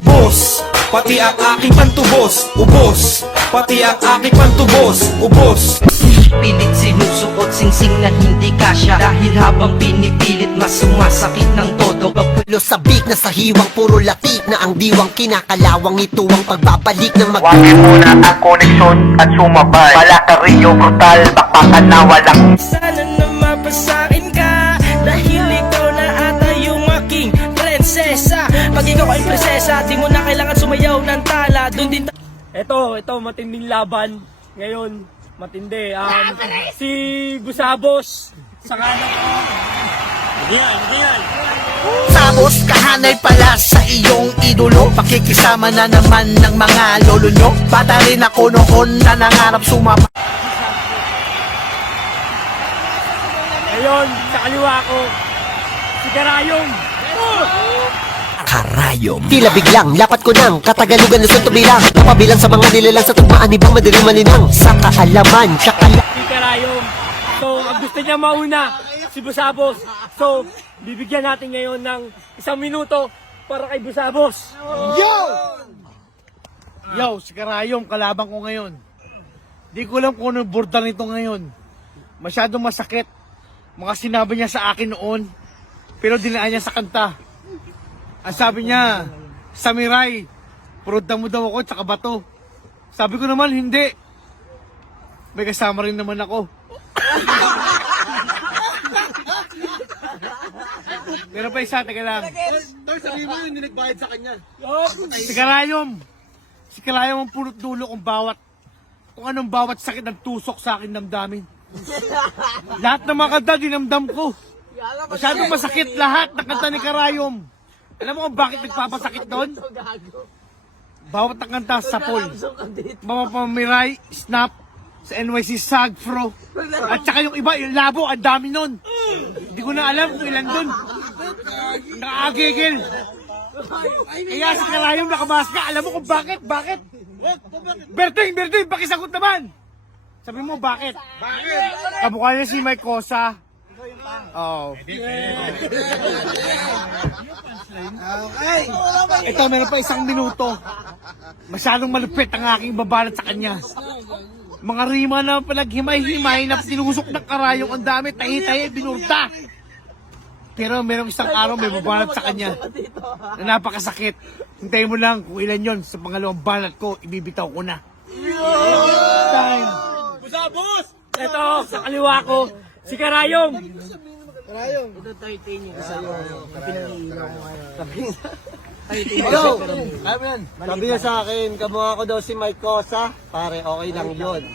Boss, pati ang aking pantubos, ubos. Pati ang aking pantubos, ubos. Pilit sinusukot singsing na hindi kasya, dahil habang pinipilit mas sumasakit ng todo. Lo sabik na sa hiwang puro latik na ang diwang kinakalawang. Ito ang pagbabalik ng Wagin muna ang koneksyon at sumabay. Palakario brutal, bakbakan na walang Sana na mapasakin ka, dahil ikaw na ata yung aking prinsesa. Pag ikaw ay prinsesa, di mo na kailangan sumayaw ng tala. Doon din Ito, matinding laban. Ngayon, matindi. Si Busabos. Saka Sabos, kahanay pala sa iyong idolo. Pakikisama na naman ng mga lolo nyo. Bata rin ako noon na nangarap sumama. ngayon, sa kaliwa ko, si Karayong. Karayom. Tila biglang, lapat ko ng katagalugan Luzon to bilang. Napabilang sa mga nilalang sa tugmaan, ibang madaling maninang. Sa kaalaman, Si Karayong. So, ang gusto niya mauna, si Busabos. So, bibigyan natin ngayon ng 1 minuto para kay Busabos. Yo, si Karayom, kalaban ko ngayon. Di ko alam kung anong borda nito ngayon. Masyadong masakit. Mga sinabi niya sa akin noon, pero dinaan niya sa kanta. Ang sabi niya, Samurai, purod mo daw ako tsaka bato. Sabi ko naman, hindi. May kasama rin naman ako. Pero pa isa, teka lang. Sabi mo, hindi nagbayad sa kanya. Si Karayom ang punot dulo kung anong bawat sakit ng tusok sa akin damdamin. Lahat ng mga kanta dinamdam ko. Masyadong masakit lahat ng kanta ni Karayom. Alam mo kung bakit nagpapasakit doon? Bawat ng kanta sa Paul, Mamapamiray, Snap, sa NYC Sagfro, at saka yung iba, yung Labo, ang dami nun. Hindi ko na alam kung ilan doon. Nakakagigil. Kaya si Karayom nakamaska, alam mo kung bakit? Bakit? Berting, pakisagot naman! Sabi mo, bakit? Kamukha niya si Mike Cosa. Oh. Ito, meron pa 1 minuto. Masyadong malupit ang aking babalat sa kanya. Mga rima na pinaghimay-himay na tinusok ng Karayong, ang dami, tahi-tahi, binurta. Pero merong 1 araw may babalat sa kanya na napakasakit. Hintayin mo lang kung ilan yon. Sa pangalawang balat ko, ibibitaw ko na. Time. Busabos! Ito, sa kaliwa ko, si Karayong. Sabi niya sa akin, kamukha ko daw si Mike Cosa. Pare, okay lang yun.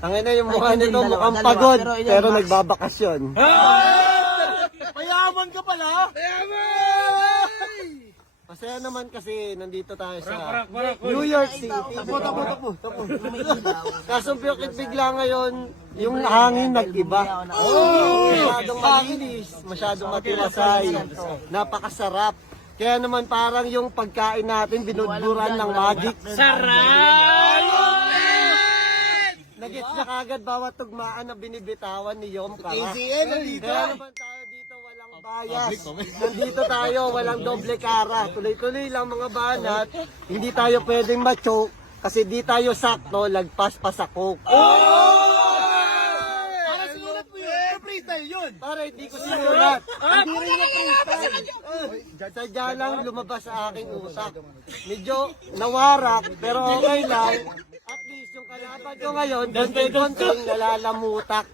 Tangina yung mukha nito, mukhang pagod, pero nagbabakasyon. Mayaman ka pala! Masaya naman kasi nandito tayo sa New York City. Tapo. Kaso bigla ngayon, yung hangin nag-iba. Masyadong malinis, masyadong matilasay, napakasarap. Kaya naman parang yung pagkain natin binudburan ng magic. Sarap! Nagits na kagad bawat tugmaan na binibitawan ni Yom Kara. Kaya naman tayo dito walang bias. Nandito tayo walang doble kara. Tuloy-tuloy lang mga banat. Hindi tayo pwedeng ma-choke kasi di tayo sakto, lagpas pa sa coke. Para sinulat mo yun! Freestyle yun! Para hindi ko sinulat. Hindi rin yung freestyle. Sadya lang lumabas sa aking utak. Medyo nawarak pero okay lang. At least yung kalaban ko ngayon, konting nalalamutak.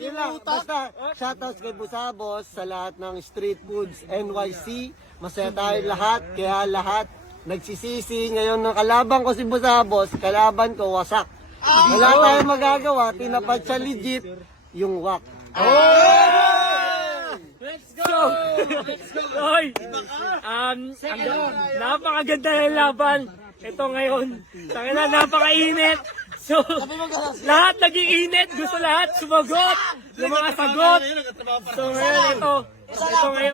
Yun lang. Basta, shoutouts kay Busabos sa lahat ng street foods NYC. Masaya tayo lahat, kaya lahat nagsisisi. Ngayon ng kalaban ko si Busabos, kalaban ko wasak. Wala tayong magagawa, tinapat siya legit yung wak. Hoy! Napakaganda ng laban. Ito ngayon. Tangina, napakainit. So, lahat naging init. Gusto lahat sumagot. Yung mga sagot. So, ngayon ito ngayon.